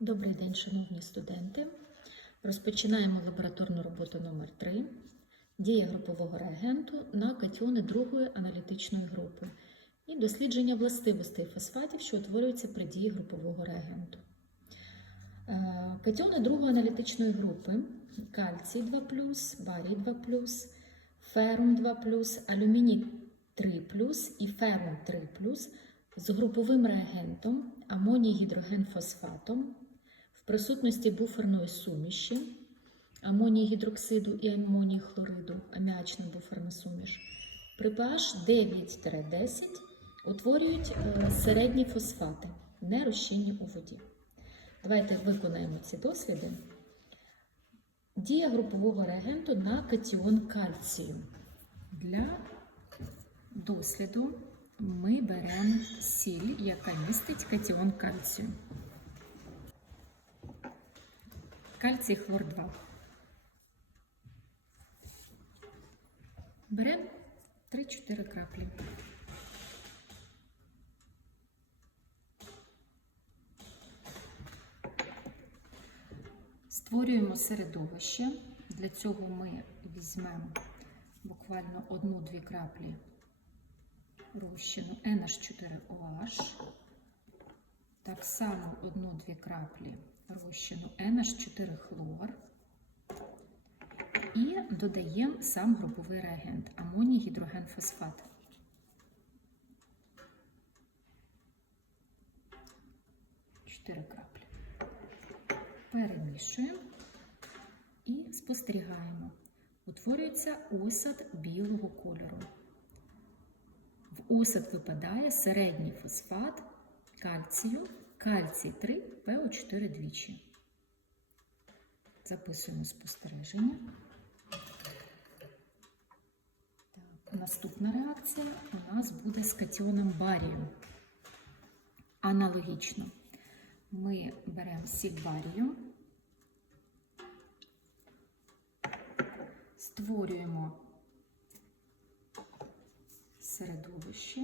Добрий день, шановні студенти. Розпочинаємо лабораторну роботу номер 3 Дія групового реагенту на катіони другої аналітичної групи і дослідження властивостей фосфатів, що утворюються при дії групового реагенту. Е, Катіони другої аналітичної групи кальцій 2, барій 2, ферум 2, алюміній 3 і ферум 3 з груповим реагентом амоній гідрогенфосфатом в присутності буферної суміші амоній гідроксиду і амоній хлориду, аміачна буферна суміш, при pH 9-10 утворюють е, середні фосфати, не розчинні у воді. Давайте виконаємо ці досліди. Дія групового реагенту на катіон кальцію. Для досліду ми беремо сіль, яка містить катіон кальцію. Кальцій хлор 2. Беремо 3-4 краплі. Створюємо середовище. Для цього ми візьмемо буквально одну-дві краплі розчину NH4OH. Так само одну-дві краплі розчину NH4 хлор. І додаємо сам груповий реагент амоній гідрогенфосфат. Чотири краплі. Перемішуємо і спостерігаємо. Утворюється осад білого кольору. В осад випадає середній фосфат кальцію, кальцій 3, ПО4 двічі. Записуємо спостереження. Так, наступна реакція у нас буде з катіоном барію. Аналогічно ми беремо сіль барію, створюємо середовище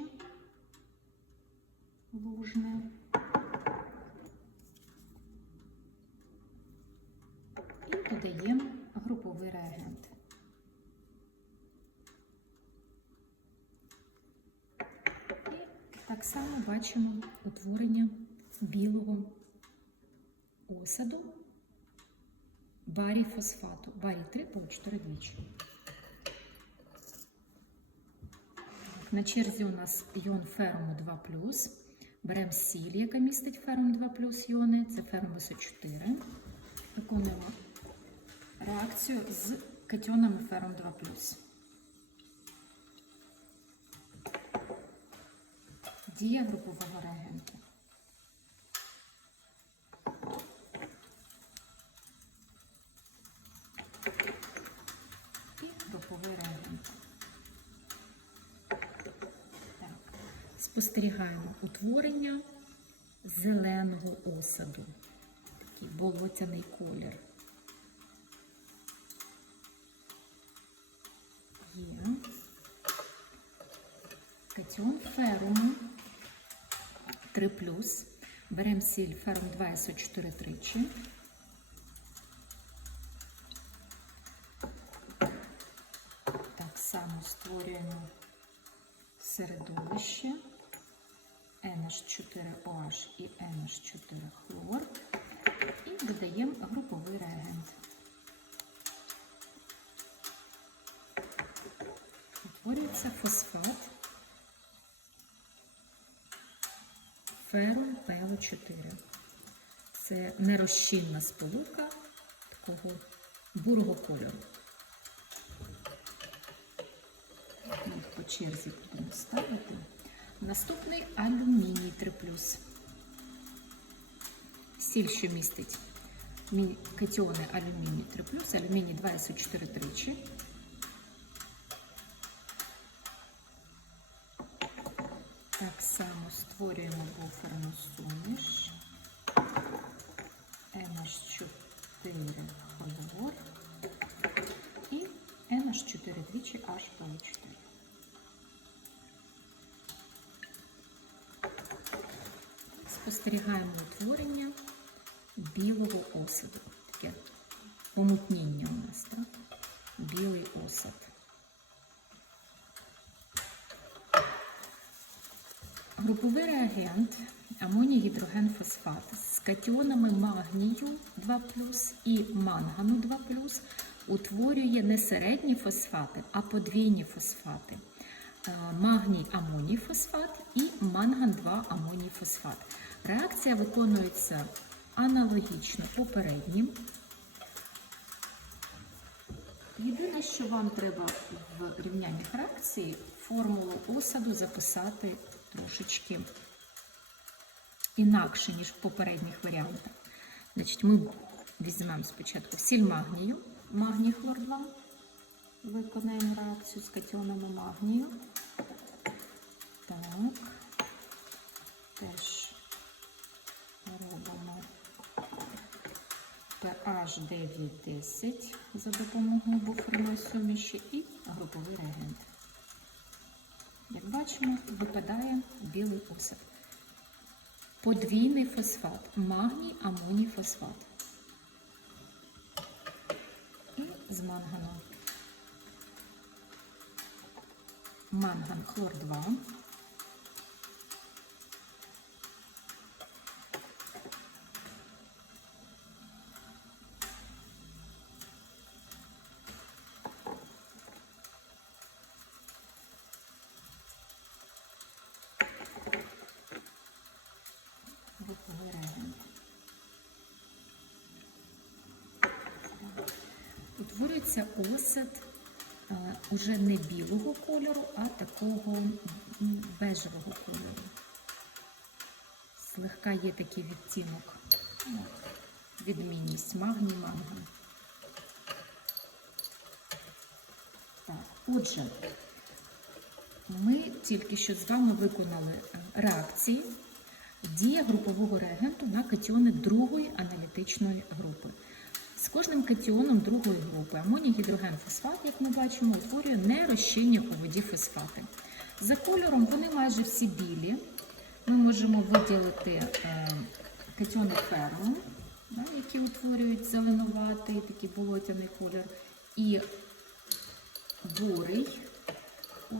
лужне. І додаємо груповий реагент. І так само бачимо утворення білого осаду барій фосфату. Барій 3 по 4 двічі. На черзі у нас йон феруму 2 Беремо сіль, яка містить ферум 2 йони, це ферум СО4. Виконуємо реакцію з катіонами ферум 2 Дія групового реагенту. І груповий реагент. Так. Спостерігаємо утворення зеленого осаду. Такий болотяний колір. Є. Катіон ферум 3 Беремо сіль ферум 2 СО4 тричі. ПЛ4. Це нерозчинна сполука такого бурого кольору. Їх по черзі будемо ставити. Наступний алюміній 3 Сіль, що містить мі- катіони алюміній 3 алюміній 2 СО4 тричі. І мангану 2 утворює не середні фосфати, а подвійні фосфати. Е, Магній амоній фосфат і манган 2 амоній фосфат. Реакція виконується аналогічно попереднім. Єдине, що вам треба в рівняннях реакції, формулу осаду записати трошечки інакше, ніж в попередніх варіантах. Значить, ми візьмемо спочатку сіль магнію, магній хлор 2, виконаємо реакцію з катіонами магнію. Так, теж робимо pH 9-10 за допомогою буферної суміші і груповий реагент. Як бачимо, випадає білий осад. Подвійний фосфат, магній, амоній фосфат. І з манганом. Манган хлор 2. Груповий реагент. Осад е, уже не білого кольору, а такого бежевого кольору. Слегка є такий відтінок. Ну, Відмінність магній манган. Так, отже, ми тільки що з вами виконали е, реакції дія групового реагенту на катіони другої аналітичної групи. З кожним катіоном другої групи амоній гідрогенфосфат, як ми бачимо, утворює нерозчинні у воді фосфати. За кольором вони майже всі білі. Ми можемо виділити е, катіони ферму, які утворюють зеленуватий, такий болотяний колір, і бурий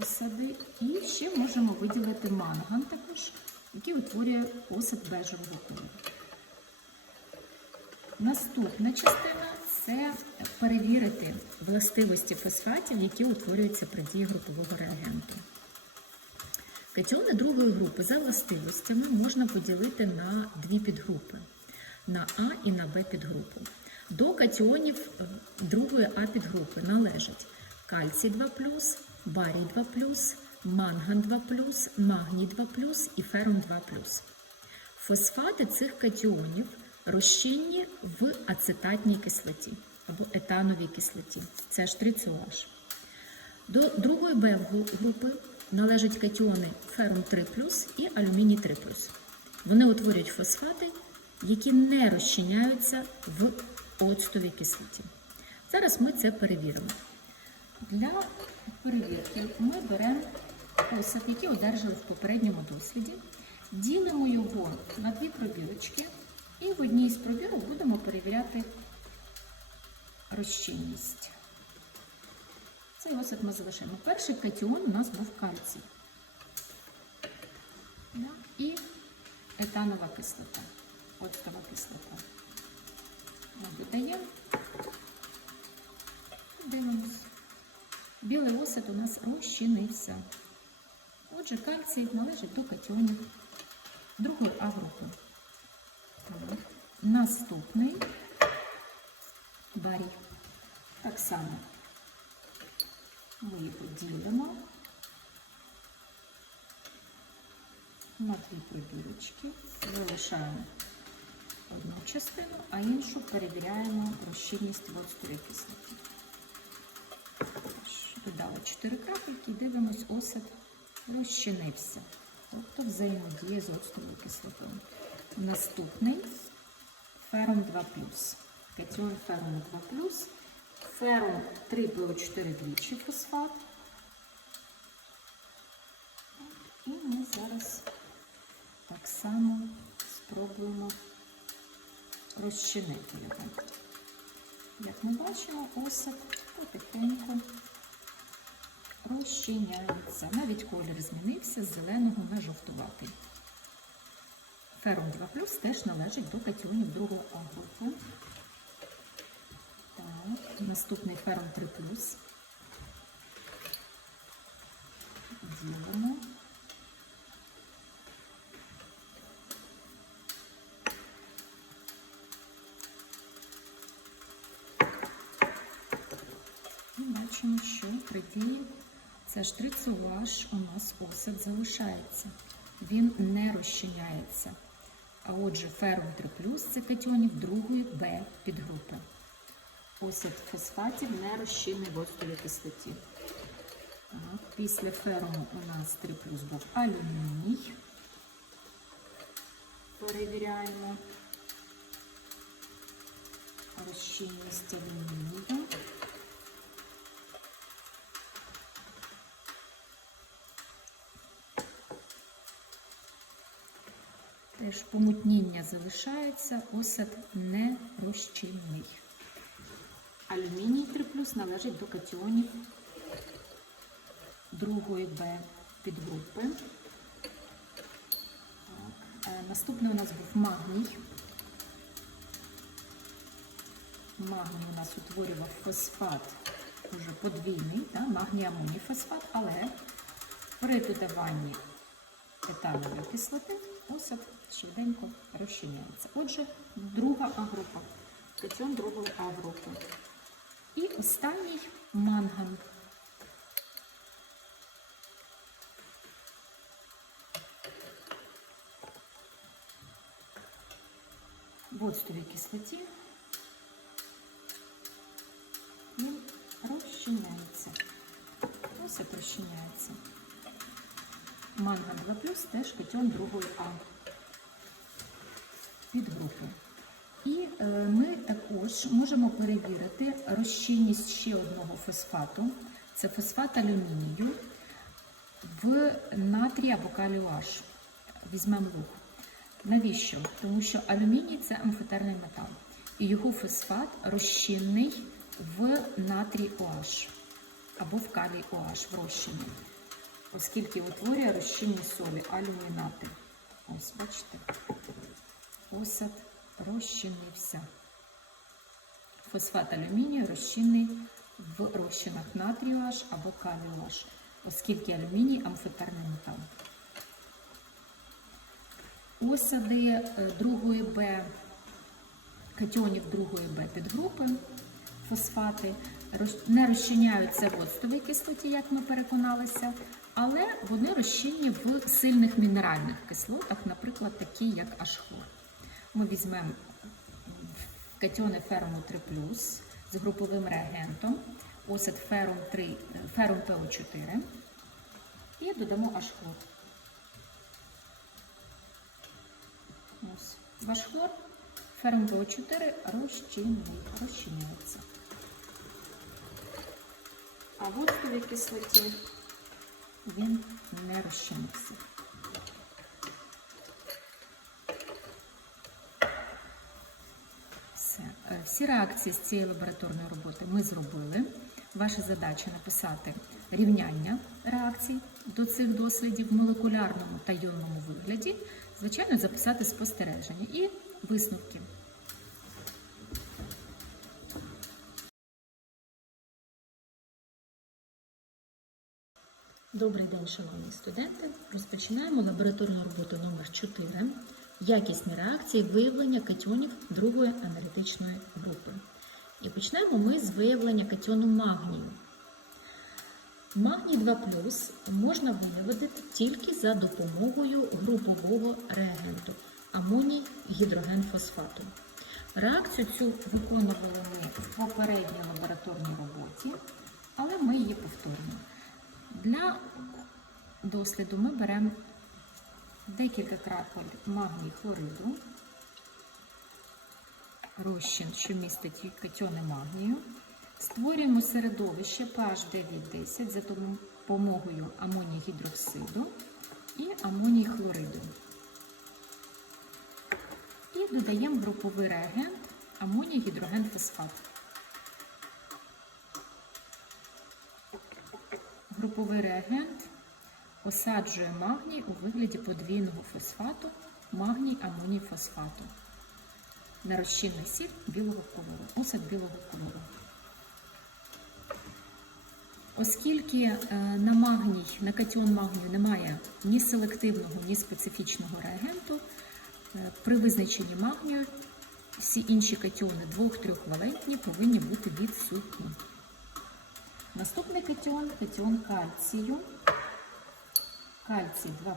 осади. І ще можемо виділити манган також, який утворює осад бежевого кольору. Наступна частина це перевірити властивості фосфатів, які утворюються при дії групового реагенту. Катіони другої групи за властивостями можна поділити на дві підгрупи на А і на Б підгрупу. До катіонів е, другої А підгрупи належать кальцій 2 барій 2 манган 2 магній 2 і ферум 2 Фосфати цих катіонів розчинні в ацетатній кислоті або етановій кислоті. Це H3COH. До другої Б групи належать катіони ферум 3 і алюміній 3 Вони утворюють фосфати, які не розчиняються в оцтовій кислоті. Зараз ми це перевіримо. Для перевірки ми беремо осад, який одержали в попередньому досліді, ділимо його на дві пробірочки і в одній з пробірок будемо перевіряти розчинність. Цей осад ми залишаємо. Перший катіон у нас був кальцій. І етанова кислота, оцтова кислота. Додаємо, дивимось. Білий осад у нас розчинився. Отже, кальцій належить до катіонів другої А групи. Так. Наступний барій. Так само ми його ділимо на дві прибірочки, залишаємо одну частину, а іншу перевіряємо розчинність в оцтовій кислоті. Додали 4 крапельки і дивимось, осад розчинився. Тобто взаємодіє з оцтовою кислотою. Наступний ферум 2 Катіон феруму 2 Ферум 3 по 4 двічі фосфат. І ми зараз так само спробуємо розчинити його. Як ми бачимо, осад потихеньку розчиняється. Навіть колір змінився з зеленого на жовтуватий. Ферум 2 плюс теж належить до катіонів другого. Так, наступний ферум 3 Ділимо. І бачимо, що при дії це штрицюваж у нас осад залишається. Він не розчиняється. А отже, ферум 3 це катіонів другої Б підгрупи. Осад фосфатів не розчинний в оцтовій кислоті. Так, після феруму у нас 3 був алюміній. Перевіряємо розчинність алюмінію. Теж помутніння залишається, осад не розчинний. Алюміній 3 належить до катіонів другої Б підгрупи. Е, Наступний у нас був магній. Магній у нас утворював фосфат уже подвійний, да? магній амоній фосфат, але при додаванні етанової кислоти осад швиденько розчиняється. Отже, друга А-група. Катіон другої А-групи. І останній манган. В оцтовій кислоті він розчиняється. Осад розчиняється. Манган 2 теж катіон другої А підгрупи. І е, ми також можемо перевірити розчинність ще одного фосфату. Це фосфат алюмінію в натрій або калію H. Візьмемо луг. Навіщо? Тому що алюміній це амфотерний метал. І його фосфат розчинний в натрій OH або в калій OH в розчині, оскільки утворює розчинні солі, алюмінати. Ось, бачите, осад розчинився. Фосфат алюмінію розчинний в розчинах натрію H або калію H, оскільки алюміній амфотерний метал. Осади е, другої Б, катіонів другої Б підгрупи, фосфати, не розчиняються в оцтовій кислоті, як ми переконалися, але вони розчинні в сильних мінеральних кислотах, наприклад, такі як H-хлор. Ми візьмемо катіони феруму 3 з груповим реагентом, осад ферум 3, е, ферум ПО4 і додамо H-хлор. Ось. Ваш хлор ферум ПО4 розчинний, розчиняється. А в оцтовій кислоті він не розчинився. Всі реакції з цієї лабораторної роботи ми зробили. Ваша задача написати рівняння реакцій до цих дослідів в молекулярному та йонному вигляді, звичайно, записати спостереження і висновки. Добрий день, шановні студенти. Розпочинаємо лабораторну роботу номер 4 Якісні реакції виявлення катіонів другої аналітичної групи. І почнемо ми з виявлення катіону магнію. Магній 2 можна виявити тільки за допомогою групового реагенту амоній гідрогенфосфату. Реакцію цю виконували ми в попередній лабораторній роботі, але ми її повторюємо. Для досліду ми беремо декілька крапель магній хлориду, розчин, що містить катіони магнію. Створюємо середовище pH 910 за допомогою амоній гідроксиду і амоній хлориду. І додаємо груповий реагент амоній гідрогенфосфат. Груповий реагент осаджує магній у вигляді подвійного фосфату, магній амоній фосфату. На сіль білого кольору, осад білого кольору. Оскільки е, на магній, на катіон магнію немає ні селективного, ні специфічного реагенту, е, при визначенні магнію всі інші катіони 2-3 валентні повинні бути відсутні. Наступний катіон катіон кальцію. Кальцій 2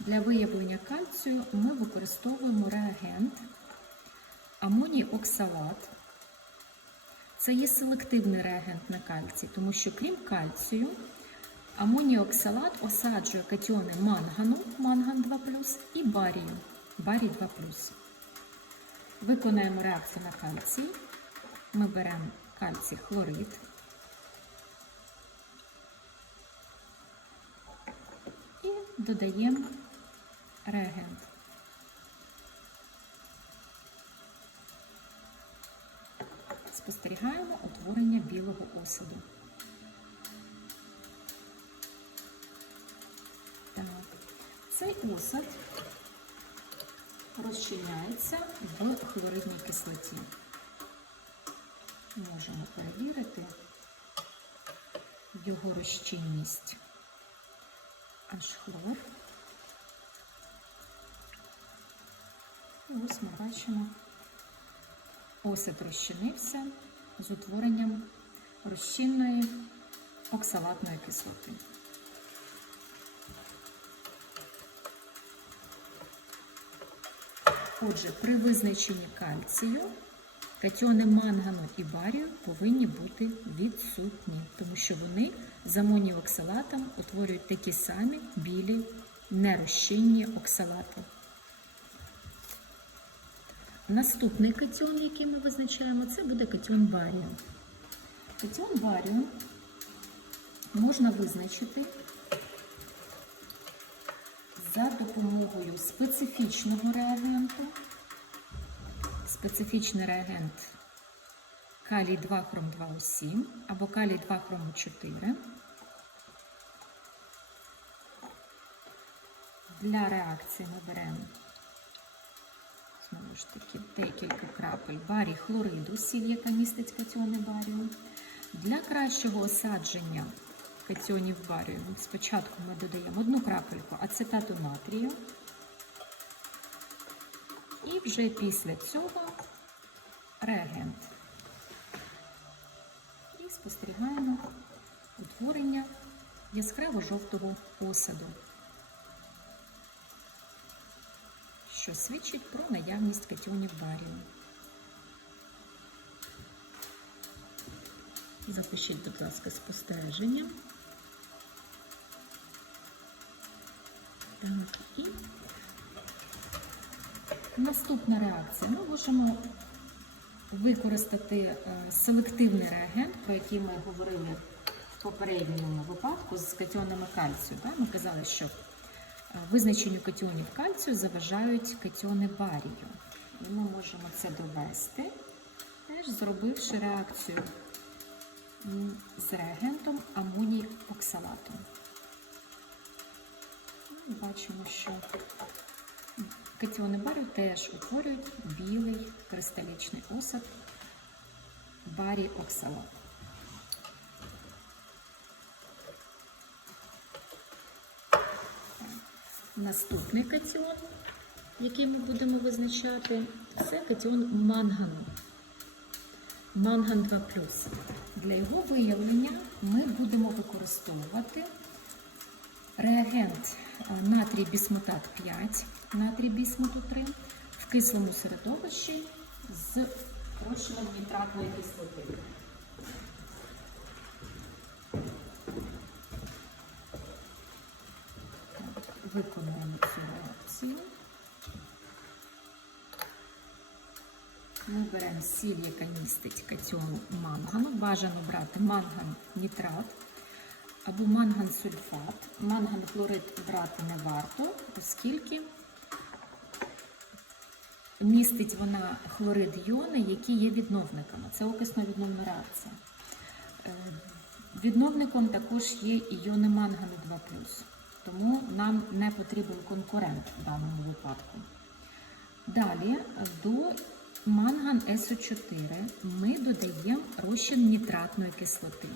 Для виявлення кальцію ми використовуємо реагент амоній оксалат. Це є селективний реагент на кальцій, тому що крім кальцію, амоніоксалат осаджує катіони мангану, манган 2 і барію, барій 2 Виконаємо реакцію на кальцій. Ми беремо кальцій хлорид. Додаємо реагент. Спостерігаємо утворення білого осаду. Цей осад розчиняється в хлоридній кислоті. Можемо перевірити його розчинність. Аж хлор. І ось ми бачимо, осад розчинився з утворенням розчинної оксалатної кислоти. Отже, при визначенні кальцію катіони мангану і барію повинні бути відсутні, тому що вони з амоніоксалатом утворюють такі самі білі нерозчинні оксалати. Наступний катіон, який ми визначаємо, це буде катіон барію. Катіон барію можна визначити за допомогою специфічного реагенту. Специфічний реагент калій 2 хром 2 о 7 або калій 2 хром 4. Для реакції ми беремо знову ж таки декілька крапель барій хлориду, сіль, яка містить катіони барію. Для кращого осадження катіонів барію спочатку ми додаємо одну крапельку ацетату натрію. І вже після цього реагент. І спостерігаємо утворення яскраво-жовтого осаду, що свідчить про наявність катіонів барію. Запишіть, будь ласка, спостереження. Так, і наступна реакція. Ми можемо використати е, селективний реагент, про який ми говорили в попередньому випадку з катіонами кальцію. Ми казали, що е, визначенню катіонів кальцію заважають катіони барію. І ми можемо це довести, теж зробивши реакцію з реагентом амоній оксалатом. Бачимо, що катіони барію теж утворюють білий кристалічний осад барій оксалат. Наступний катіон, який ми будемо визначати, це катіон мангану. Манган 2 Для його виявлення ми будемо використовувати реагент натрій бісмутат 5, натрій бісмуту 3 в кислому середовищі з розчином нітратної кислоти. Виконуємо цю реакцію. Ми беремо сіль, яка містить катіон мангану. Бажано брати манган нітрат або манган сульфат. Манган хлорид брати не варто, оскільки містить вона хлорид йони, які є відновниками. Це окисно-відновна реакція. Е, Відновником також є іони мангану 2 тому нам не потрібен конкурент в даному випадку. Далі до манган СО4 ми додаємо розчин нітратної кислоти.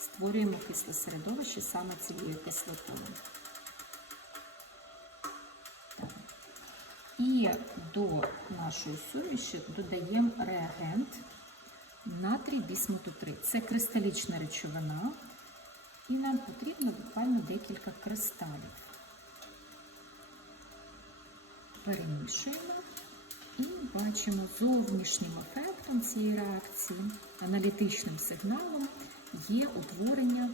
Створюємо кисле середовище саме цією кислотою. І до нашої суміші додаємо реагент натрій бісмуту 3. Це кристалічна речовина, і нам потрібно буквально декілька кристалів. Перемішуємо і бачимо зовнішнім ефектом цієї реакції, аналітичним сигналом є утворення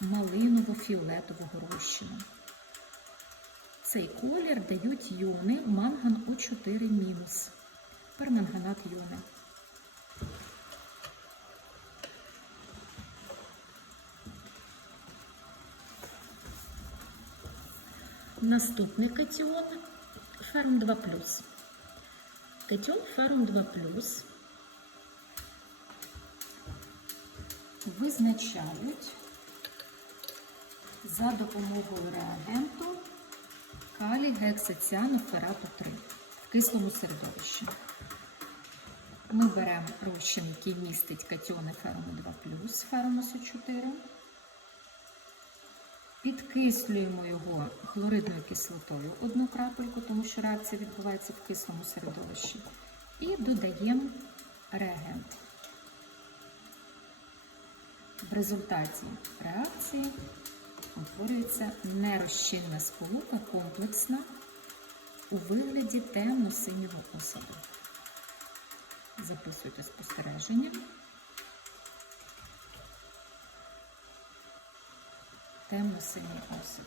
малиново-фіолетового розчину. Цей колір дають йони манган О4-. Перманганат йони. Наступний катіон ферм 2 Катіон ферм 2 визначають за допомогою реагенту калій гексаціану ферату 3 в кислому середовищі. Ми беремо розчин, який містить катіони ферому 2 ферому С4. Підкислюємо його хлоридною кислотою одну крапельку, тому що реакція відбувається в кислому середовищі. І додаємо реагент. В результаті реакції утворюється нерозчинна сполука комплексна у вигляді темно-синього осаду. Записуйте спостереження. Темно-синій осад.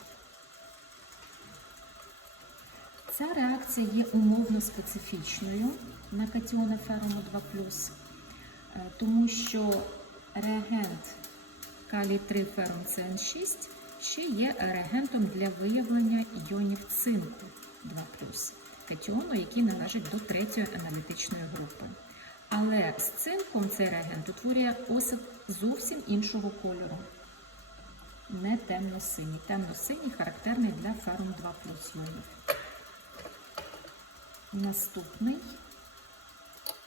Ця реакція є умовно специфічною на катіони ферому 2 е, тому що реагент калій 3 ферум ЦН6 ще є реагентом для виявлення іонів цинку 2 катіону, який належить до третьої аналітичної групи. Але з цинком цей реагент утворює осад зовсім іншого кольору. Не темно-синій. Темно-синій характерний для ферум 2 іонів. Наступний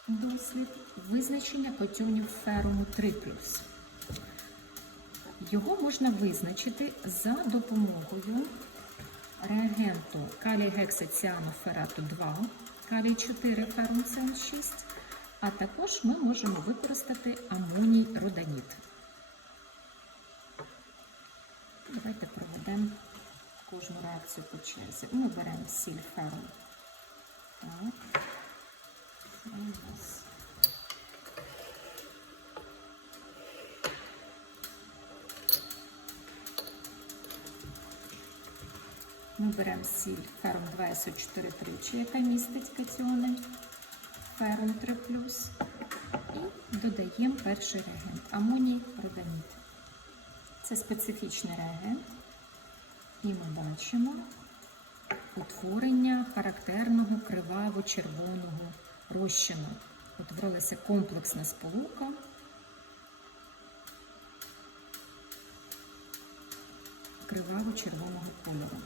дослід визначення катіонів феруму 3 Його можна визначити за допомогою реагенту калій гексаціану ферату 2, калій 4 ферум 6 а також ми можемо використати амоній роданіт. Давайте проведемо кожну реакцію по черзі. Ми беремо сіль ферум. Так. Ми беремо сіль ферм 2 СО4 тричі, яка містить катіони ферм 3 і додаємо перший реагент амоній роданіт. Це специфічний реагент, і ми бачимо утворення характерного криваво-червоного розчину. Утворилася комплексна сполука. Криваво-червоного кольору.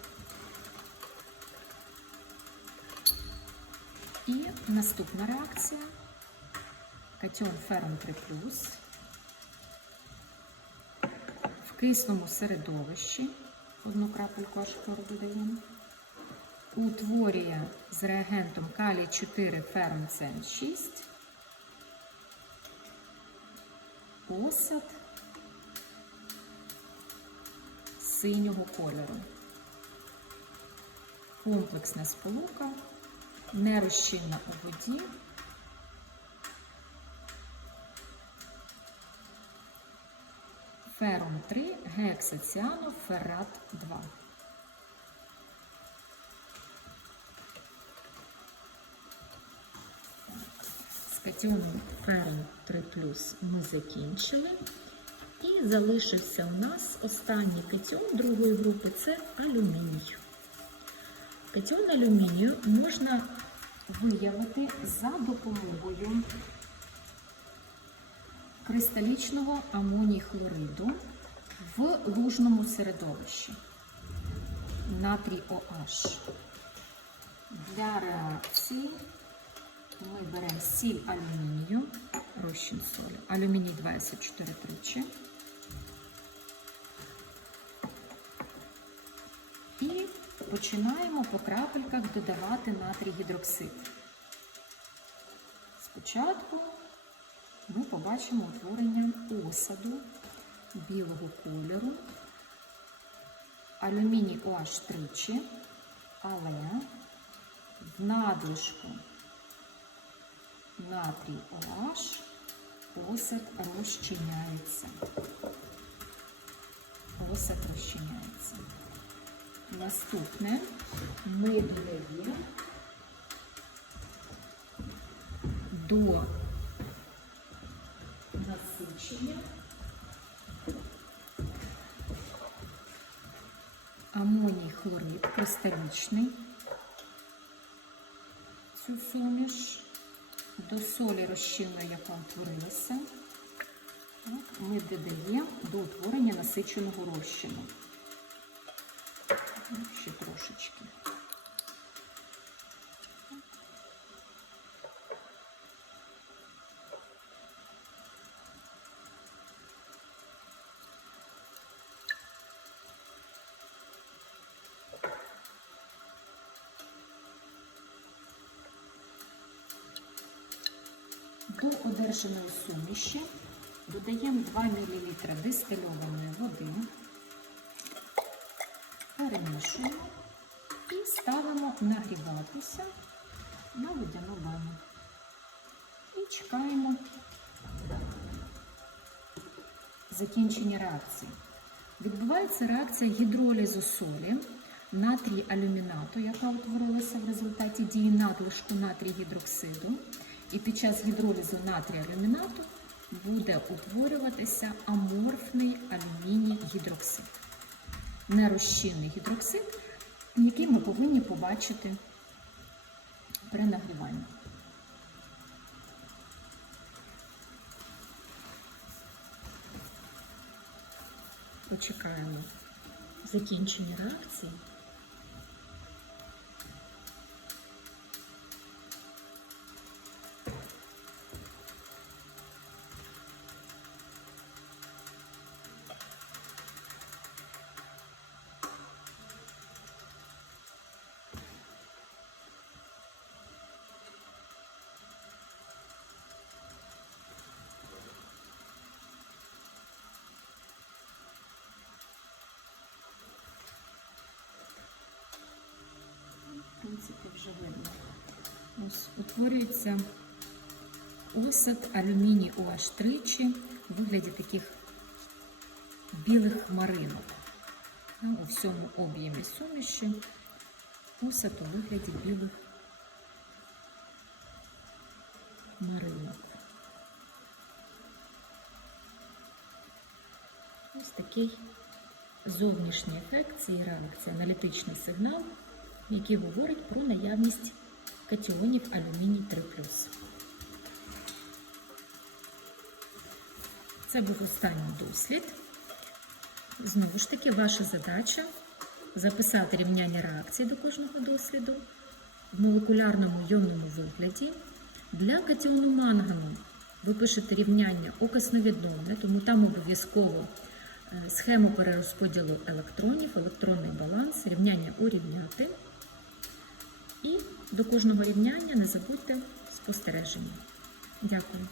І наступна реакція. Катіон фером 3 в кислому середовищі, одну крапельку ашфору додаємо, утворює з реагентом калій 4 ферм цн 6 осад синього кольору. Комплексна сполука нерозчинна у воді. Ферум 3, гексаціану, феррат 2. З катіоном ферум 3 ми закінчили. І залишився у нас останній катіон другої групи це алюміній. Катіон алюмінію можна виявити за допомогою кристалічного амоній хлориду в лужному середовищі. Натрій OH. Для реакції ми беремо сіль алюмінію, розчин солі, алюміній 24 тричі. Починаємо по крапельках додавати натрій гідроксид. Спочатку ми побачимо утворення осаду білого кольору, алюміній OH тричі, але в надлишку натрій OH осад розчиняється. Осад розчиняється. Наступне ми додаємо до насичення амоній хлорид кристалічний. Цю суміш до солі розчинної, яка утворилася, ми додаємо до утворення насиченого розчину. Ну, Ще трошечки. До одержаної суміші додаємо 2 мл дистильованої води, перемішуємо і ставимо нагріватися на водяну баню. І чекаємо закінчення реакції. Відбувається реакція гідролізу солі, натрій алюмінату, яка утворилася в результаті дії надлишку натрій гідроксиду. І під час гідролізу натрія алюмінату буде утворюватися аморфний алюміній гідроксид. Нерозчинний гідроксид, який ми повинні побачити при нагріванні. Почекаємо закінчення реакції. Утворюється осад алюміній OH тричі у вигляді таких білих хмаринок. У всьому об'ємі суміші осад у вигляді білих хмаринок. Ось такий зовнішній ефект цієї реакції, аналітичний сигнал, який говорить про наявність катіонів алюміній 3 Це був останній дослід. Знову ж таки, ваша задача записати рівняння реакції до кожного досліду в молекулярному йонному вигляді. Для катіону мангану ви пишете рівняння окисновідомне, тому там обов'язково е, схему перерозподілу електронів, електронний баланс, рівняння урівняти. І до кожного рівняння не забудьте спостереження. Дякую.